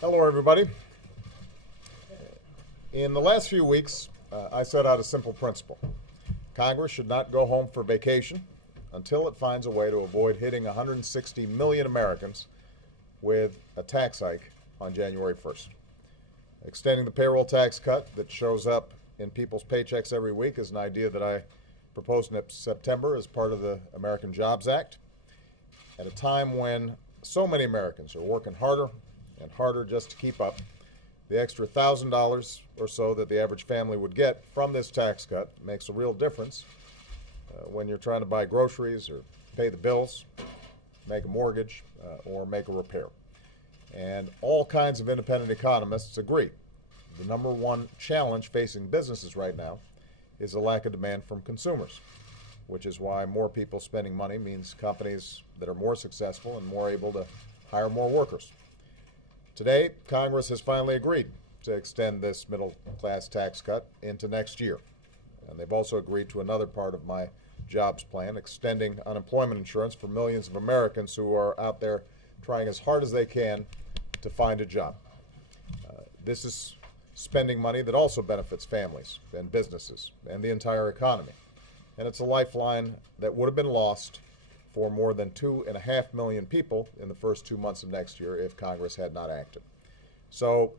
Hello, everybody. In the last few weeks, I set out a simple principle. Congress should not go home for vacation until it finds a way to avoid hitting 160 million Americans with a tax hike on January 1st. Extending the payroll tax cut that shows up in people's paychecks every week is an idea that I proposed in September as part of the American Jobs Act. At a time when so many Americans are working harder and harder just to keep up, the extra $1,000 or so that the average family would get from this tax cut makes a real difference when you're trying to buy groceries or pay the bills, make a mortgage, or make a repair. And all kinds of independent economists agree. The number one challenge facing businesses right now is a lack of demand from consumers, which is why more people spending money means companies that are more successful and more able to hire more workers. Today, Congress has finally agreed to extend this middle-class tax cut into next year. And they've also agreed to another part of my jobs plan, extending unemployment insurance for millions of Americans who are out there trying as hard as they can to find a job. This is spending money that also benefits families and businesses and the entire economy. And it's a lifeline that would have been lost for more than 2.5 million people in the first 2 months of next year if Congress had not acted. So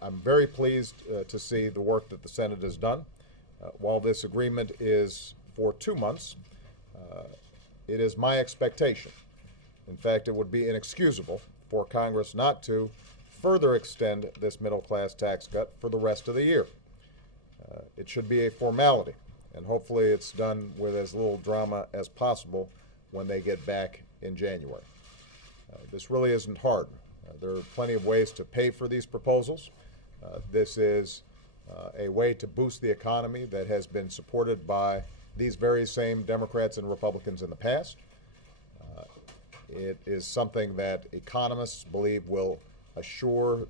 I'm very pleased to see the work that the Senate has done. While this agreement is for 2 months, it is my expectation. In fact, it would be inexcusable for Congress not to further extend this middle-class tax cut for the rest of the year. It should be a formality, and hopefully it's done with as little drama as possible when they get back in January. This really isn't hard. There are plenty of ways to pay for these proposals. This is a way to boost the economy that has been supported by these very same Democrats and Republicans in the past. It is something that economists believe will assure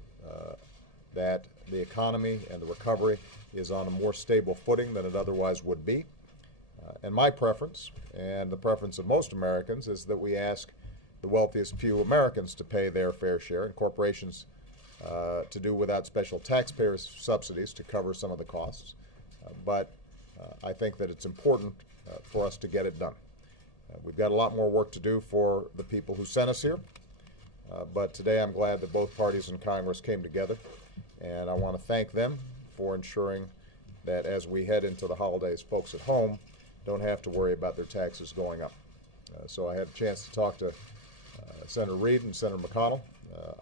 that the economy and the recovery is on a more stable footing than it otherwise would be. And my preference, and the preference of most Americans, is that we ask the wealthiest few Americans to pay their fair share and corporations to do without special taxpayer subsidies to cover some of the costs. But I think that it's important for us to get it done. We've got a lot more work to do for the people who sent us here. But today I'm glad that both parties in Congress came together, and I want to thank them for ensuring that as we head into the holidays, folks at home don't have to worry about their taxes going up. So I had a chance to talk to Senator Reid and Senator McConnell.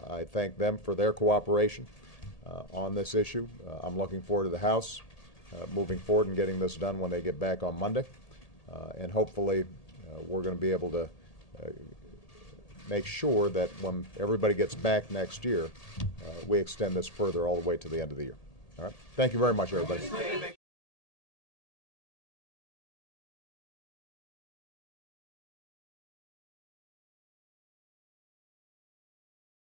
I thank them for their cooperation on this issue. I'm looking forward to the House moving forward and getting this done when they get back on Monday. And hopefully we're going to be able to make sure that when everybody gets back next year, we extend this further all the way to the end of the year. All right. Thank you very much, everybody.